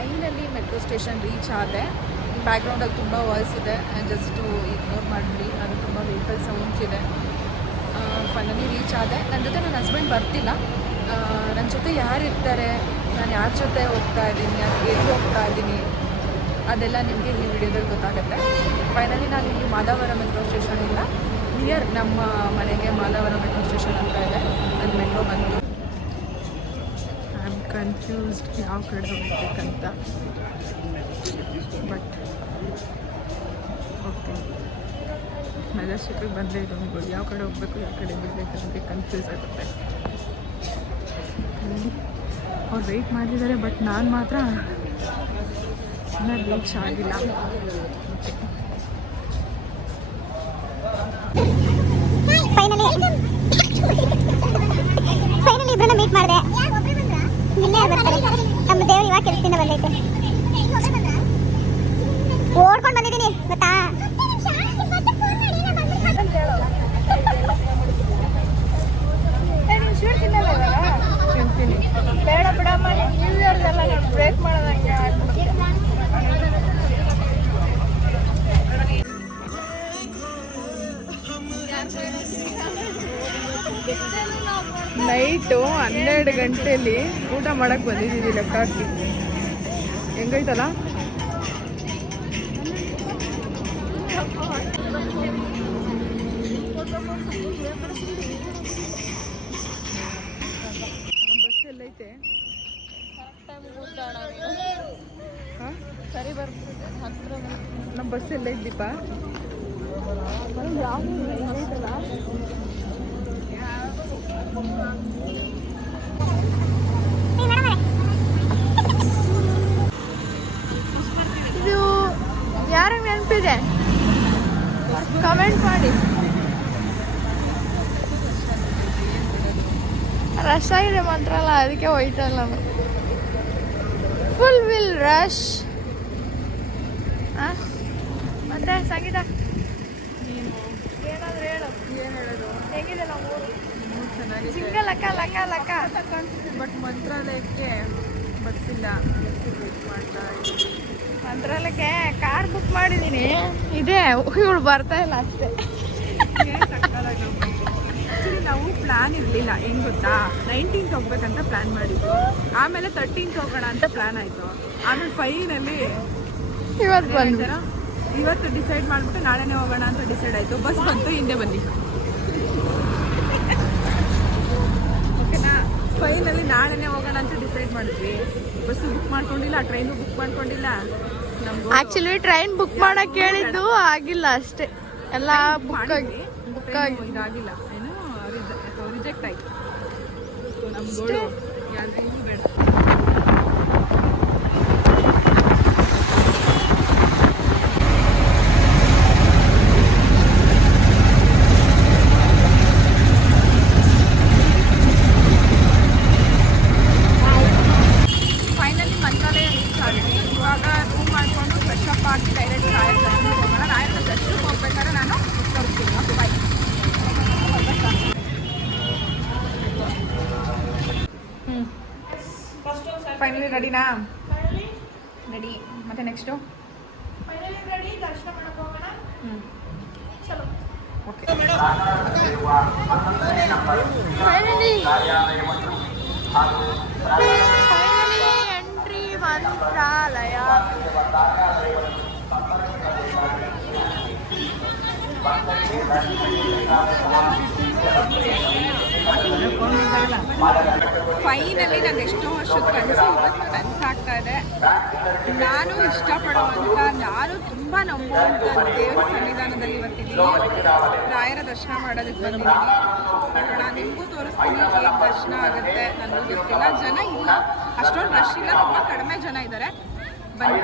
Finally metro station reach ಆದೆ. ಬ್ಯಾಕ್ಗ್ರೌಂಡಲ್ಲಿ ತುಂಬ voice ಇದೆ, ಜಸ್ಟು ಇಗ್ನೋರ್ ಮಾಡಲಿ, ಅದು ತುಂಬ ವೆಹಿಕಲ್ ಸೌಂಡ್ಸ್ ಇದೆ. ಫೈನಲಿ ರೀಚ್ ಆದೆ. ನನ್ನ ಜೊತೆ ನನ್ನ ಹಸ್ಬೆಂಡ್ ಬರ್ತಿಲ್ಲ. ನನ್ನ ಜೊತೆ ಯಾರು ಇರ್ತಾರೆ, ನಾನು ಯಾರ ಜೊತೆ ಹೋಗ್ತಾ ಇದ್ದೀನಿ, ಎಲ್ಲಿ ಹೋಗ್ತಾ ಇದ್ದೀನಿ, ಅದೆಲ್ಲ ನಿಮಗೆ ಈ ವಿಡಿಯೋದಲ್ಲಿ ಗೊತ್ತಾಗುತ್ತೆ. ಫೈನಲಿ ನಾನು ಇಲ್ಲಿ ಮಾದಾವರ ಮೆಟ್ರೋ ಸ್ಟೇಷನಿಂದ ನಿಯರ್ ನಮ್ಮ ಮನೆಗೆ ಮಾದಾವರ ಮೆಟ್ರೋ ಸ್ಟೇಷನ್ ಅಂತ ಇದೆ, ಅಲ್ಲಿ ಮೆಟ್ರೋ ಬಂದು. ಐ ಆಮ್ ಕನ್ಫ್ಯೂಸ್ಡ್ ಯಾವ ಕಡೆ ಹೋಗ್ಬೇಕಂತ. ಬಟ್ ಓಕೆ, ಮೆಜೆಸ್ಟಿಕ್ಕಿಗೆ ಬಂದರೆ ಇದೊಂದು ಯಾವ ಕಡೆ ಹೋಗಬೇಕು ಯಾವ ಕಡೆ ಬಿಡಬೇಕಂತ ಕನ್ಫ್ಯೂಸ್ ಆಗುತ್ತೆ. ಅವ್ರು ವೆಯ್ಟ್ ಮಾಡಿದ್ದಾರೆ, ಬಟ್ ನಾನು ಮಾತ್ರ ಇನ್ನೂ ರೀಚ್ ಆಗಿಲ್ಲ. ಫೈನಲಿ ಇಬ್ಬರನ್ನ ಮೀಟ್ ಮಾಡಿದೆ. ಇಲ್ಲೇ ಬರ್ತಾರೆ ನಮ್ಮ ದೇವರು. ಇವಾಗ ಕೆಲಸದಿಂದ ಬಂದೈತೆ, ಓಡ್ಕೊಂಡು ಬಂದಿದ್ದೀನಿ ಗೊತ್ತಾ. ಬೇಡ ಬಿಡಮ್ಮ, ಬ್ರೇಕ್ ಮಾಡೋದಂಗೆ. ನೈಟು 12 ಗಂಟೆಯಲ್ಲಿ ಊಟ ಮಾಡಕ್ಕೆ ಬಂದಿದ್ದೀವಿ. ಲೆಕ್ಕ ಹಾಕಿ ಹೆಂಗೈತಲ್ಲ. ನಮ್ಮ ಬಸ್ ಎಲ್ಲೈತೆ ಸರಿ ಬರ್ಬೋದು. ನಮ್ಮ ಬಸ್ ಎಲ್ಲೈತೆ ದೀಪ? ಇದು ಯಾರಿಗೆ ನೆನಪಿದೆ ಕಮೆಂಟ್ ಮಾಡಿ. ರಶ್ ಆಗಿದೆ ಮಂತ್ರಲ್ಲ, ಅದಕ್ಕೆ ಹೋಯ್ತಲ್ಲ ನಾನು. Full will rush. ಮತ್ತೆ ಸಂಗೀತ ಏನಾದರೂ ಹೇಳು. ಏನು ಹೇಳೋದು? ಹೆಂಗಿದೆ ನಾವು ಊರು? ಚೆನ್ನಾಗಿದೆ. ಸಿಂಗಲ್ ಲಕ್ಕ ಲಕ್ಕ ಲಕ್ಕ. ಬಟ್ ಮಂತ್ರಾಲಯಕ್ಕೆ ಬಸ್ ಇಲ್ಲ, ವೆಯ್ಟ್ ಮಾಡ್ತಾ ಇದ್ದೀನಿ. ಮಂತ್ರಾಲಯಕ್ಕೆ ಕಾರ್ ಬುಕ್ ಮಾಡಿದ್ದೀನಿ, ಇದೆ ಇವಳು ಬರ್ತಾ ಇಲ್ಲ ಅಷ್ಟೇ. ಆ್ಯಕ್ಚುಲಿ ನಾವು ಪ್ಲ್ಯಾನ್ ಇರಲಿಲ್ಲ, ಹೆಂಗೆ ಗೊತ್ತಾ, 19th ಹೋಗ್ಬೇಕಂತ ಪ್ಲ್ಯಾನ್ ಮಾಡಿದ್ದು. ಆಮೇಲೆ 13th ಹೋಗೋಣ ಅಂತ ಪ್ಲ್ಯಾನ್ ಆಯಿತು. ಆಮೇಲೆ ಫೈನಲ್ಲಿ ಇವತ್ತು ಡಿಸೈಡ್ ಮಾಡಿಬಿಟ್ಟು ನಾಳೆನೇ ಹೋಗೋಣ ಅಂತ ಡಿಸೈಡ್ ಆಯಿತು. ಬಸ್ ಬಂತು, ಹಿಂದೆ ಬನ್ನಿ. ಓಕೆನಾ, ಫೈನಲ್ಲಿ ನಾಳೆನೇ ಹೋಗೋಣ ಅಂತ ಡಿಸೈಡ್ ಮಾಡಿದ್ವಿ. ಬಸ್ಸು ಬುಕ್ ಮಾಡ್ಕೊಂಡಿಲ್ಲ, ಟ್ರೈನು ಬುಕ್ ಮಾಡ್ಕೊಂಡಿಲ್ಲ. ನಮ್ಗೆ ಆ್ಯಕ್ಚುಲಿ ಟ್ರೈನ್ ಬುಕ್ ಮಾಡೋಕ್ಕೆ ಹೇಳಿದ್ದು ಆಗಿಲ್ಲ ಅಷ್ಟೇ, ಎಲ್ಲ ಬುಕ್ ಆಗಿ ಇದಾಗಿಲ್ಲ, ಏನು ರಿಜೆಕ್ಟ್ ಆಯಿತು. ನಮ್ಗಳು ಯಾರು ಬೇಡ. ಫೈನಲಿ ಮಂತ್ರಾಲಯ ರೀಚ್ ಆಗಿದೆ. ಇವಾಗ ರೂಮ್ ಮಾಡಿಕೊಂಡು ಫ್ರೆಶ್ ಅಪ್ ಆಗಿ ಡೈರೆಕ್ಟ್ ರಾಯರ ದರ್ಶನಕ್ಕೆ ಹೋಗೋಣ. ರಾಯರ ದರ್ಶನಕ್ಕೆ ಹೋಗ್ಬೇಕಾದ್ರೆ ನಾನು ತೋರಿಸ್ತೀನಿ. ಓಕೆ, ಬಾಯ್. ಫೈನಲಿ ರೆಡಿನಾ? ರೆಡಿ. ಮತ್ತೆ ನೆಕ್ಸ್ಟು ರೆಡಿ, ದರ್ಶನ ಮಾಡಕ್ಕೆ ಹೋಗೋಣ. ಚಲೋ. ಓಕೆ, ಫೈನಲಿ ಎಂಟ್ರಿ ಮಂತ್ರಾಲಯ. ಫೈನಲಿ ನಾನು ಎಷ್ಟೋ ವರ್ಷದ ಕನಸು ಇವತ್ತು ನನಸಾಗ್ತಾ ಇದೆ. ನಾನು ಇಷ್ಟಪಡುವಂಥ, ನಾನು ತುಂಬ ನಂಬುವಂಥ ದೇವರ ಸನ್ನಿಧಾನದಲ್ಲಿ ಇವತ್ತಿದ್ದೀನಿ. ರಾಯರ ದರ್ಶನ ಮಾಡೋದಕ್ಕೆ ಬಂದಿದ್ದೀನಿ. ನೋಡೋಣ, ನಿಮಗೂ ತೋರಿಸ್ತೀನಿ ಹೇಗೆ ದರ್ಶನ ಆಗುತ್ತೆ. ನನಗೂ ಗೊತ್ತಿಲ್ಲ, ಜನ ಇಲ್ಲ, ಅಷ್ಟೊಂದು ರಶ್ ಇಲ್ಲ, ತುಂಬ ಕಡಿಮೆ ಜನ ಇದ್ದಾರೆ. ಬನ್ನಿ.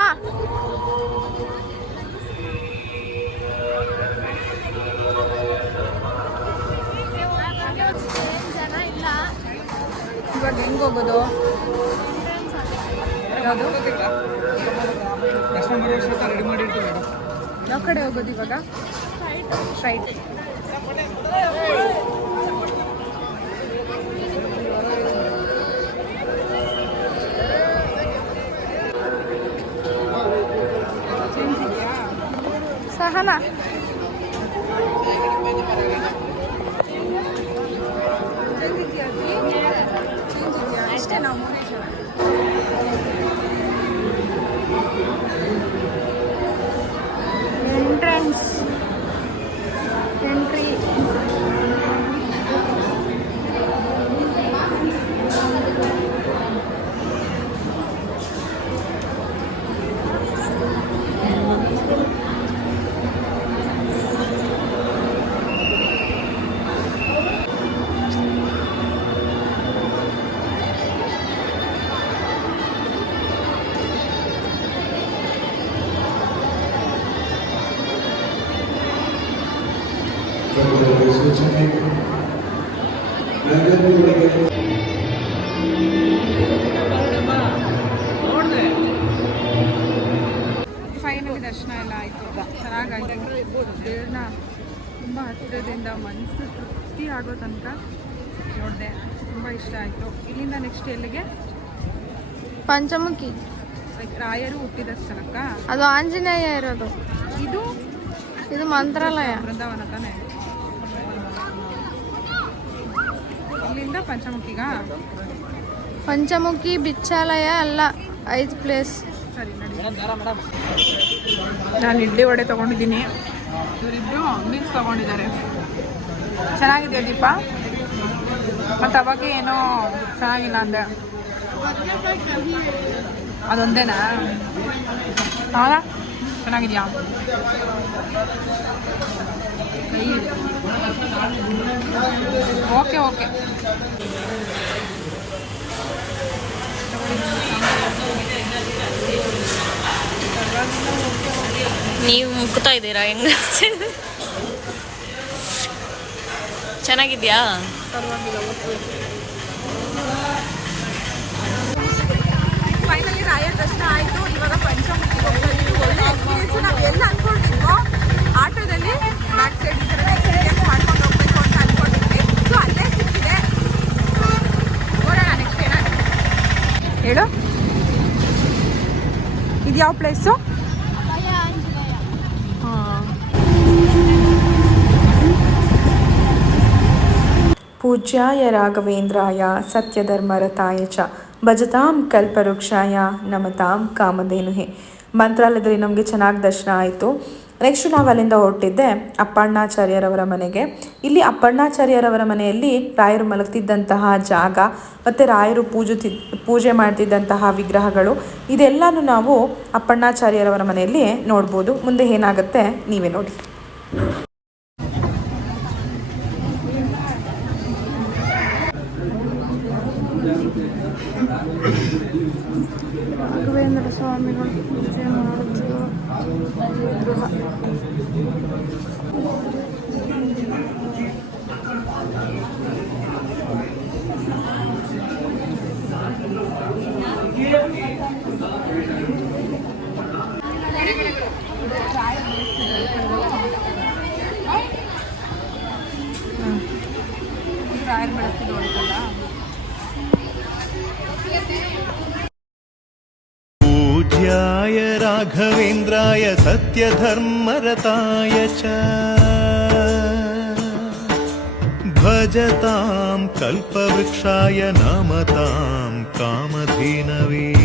ಹಾಂ, ಇವಾಗ ಹೆಂಗೆ ಹೋಗೋದು? ಯಾವ ಕಡೆ ಹೋಗೋದು ಇವಾಗ? ಸ್ಟ್ರೈಟ್. ಫೈನಲಿ ದರ್ಶನ ಎಲ್ಲ ಆಯಿತು, ಚೆನ್ನಾಗಾಯಿತು. ದೇವ್ರನ್ನ ತುಂಬ ಹತ್ತಿರದಿಂದ ಮನಸ್ಸು ತೃಪ್ತಿ ಆಗೋ ತನಕ ನೋಡಿದೆ, ತುಂಬ ಇಷ್ಟ ಆಯಿತು. ಇಲ್ಲಿಂದ ನೆಕ್ಸ್ಟ್ ಎಲ್ಲಿಗೆ? ಪಂಚಮುಖಿ, ಲೈಕ್ ರಾಯರು ಹುಟ್ಟಿದ ಸ್ಥಳಕ್ಕ. ಅದು ಆಂಜನೇಯ ಇರೋದು. ಇದು ಇದು ಮಂತ್ರಾಲಯ, ಬೃಂದಾವನ ತಾನೆ. ಇಲ್ಲಿಂದ ಪಂಚಮುಖಿಗ? ಪಂಚಮುಖಿ ಬಿಚ್ಚಾಲಯ ಅಲ್ಲ, 5 ಪ್ಲೇಸ್. ಸರಿ ನೋಡಿ. ನಾನು ಇಡ್ಲಿ ವಡೆ ತೊಗೊಂಡಿದ್ದೀನಿ, ಇವರಿಬ್ಬರು ಮೀನ್ಸ್ ತೊಗೊಂಡಿದ್ದಾರೆ. ಚೆನ್ನಾಗಿದೆ ದೀಪ. ಮತ್ತು ಅವಾಗ ಏನೋ ಚೆನ್ನಾಗಿಲ್ಲ ಅಂದೆ, ಅದೊಂದೇನಾ? ಹೌದಾ, ಚೆನ್ನಾಗಿದೆಯಾ? ಕೈ ಇದೆ. Okay okay. ನೀವು ಮುಕ್ತಾ ಇದ್ದೀರಾ? ಹೆಂಗ ಚೆನ್ನಾಗಿದ್ಯಾ? ಫೈನಲಿ ರಾಯರ ದರ್ಶನ ಆಯಿತು. ಇವಾಗ ಪಂಚಮುಖಿ ಹೋಗ್ತಾ ಇದ್ದೀವಿ. ಒಳ್ಳೆ ಎಕ್ಸ್ಪೀರಿಯನ್ಸ್. ನಾವು ಎಲ್ಲ ಅಂದ್ಕೊಂಡಿದ್ವೋ ಆಟೋದಲ್ಲಿ ಬ್ಯಾಕ್ ಸೈಡ್ ಈ ಥರ ಎಕ್ಸ್ಪೀರಿಯನ್ಸ್ ಮಾಡ್ಕೊಂಡು ಹೋಗ್ಬೇಕು ಅಂತ ಅಂದ್ಕೊಂಡಿದ್ವಿ. ಸೊ ಅಲ್ಲೇ ಸಿಕ್ಕಿದೆ. ನೋಡೋಣ ನೆಕ್ಸ್ಟ್ ಏನಾಗುತ್ತೆ. ಹೇಳು, ಇದು ಯಾವ ಪ್ಲೇಸು? ಪೂಜ್ಯಾಯ ರಾಘವೇಂದ್ರಾಯ ಸತ್ಯಧರ್ಮರತಾಯ ಚ ಭಜತಾಂ ಕಲ್ಪವೃಕ್ಷಾಯ ನಮತಾಂ ಕಾಮಧೇನುಹೆ. ಮಂತ್ರಾಲಯದಲ್ಲಿ ನಮಗೆ ಚೆನ್ನಾಗಿ ದರ್ಶನ ಆಯಿತು. ನೆಕ್ಸ್ಟ್ ನಾವು ಅಲ್ಲಿಂದ ಹೊರಟಿದ್ದೆ ಅಪ್ಪಣ್ಣಾಚಾರ್ಯರವರ ಮನೆಗೆ. ಇಲ್ಲಿ ಅಪ್ಪಣ್ಣಾಚಾರ್ಯರವರ ಮನೆಯಲ್ಲಿ ರಾಯರು ಮಲಗ್ತಿದ್ದಂತಹ ಜಾಗ ಮತ್ತು ರಾಯರು ಪೂಜೆ ಮಾಡ್ತಿದ್ದಂತಹ ವಿಗ್ರಹಗಳು ಇದೆಲ್ಲನೂ ನಾವು ಅಪ್ಪಣ್ಣಾಚಾರ್ಯರವರ ಮನೆಯಲ್ಲಿ ನೋಡ್ಬೋದು. ಮುಂದೆ ಏನಾಗುತ್ತೆ ನೀವೇ ನೋಡಿ. ರಾಘವೇಂದ್ರ ಸ್ವಾಮಿಗಳು ಪೂಜೆ ಮಾಡುತ್ತಿರುವ ವಿಗ್ರಹ. ರಾಯರು ಬೆಳೆಸ್ತಿದ್ದು ಅಂತಲ್ಲ. पूज्याय राघवेन्द्राय सत्यधर्मरताय च भजतां कल्पवृक्षाय नमतां कामधेनवे.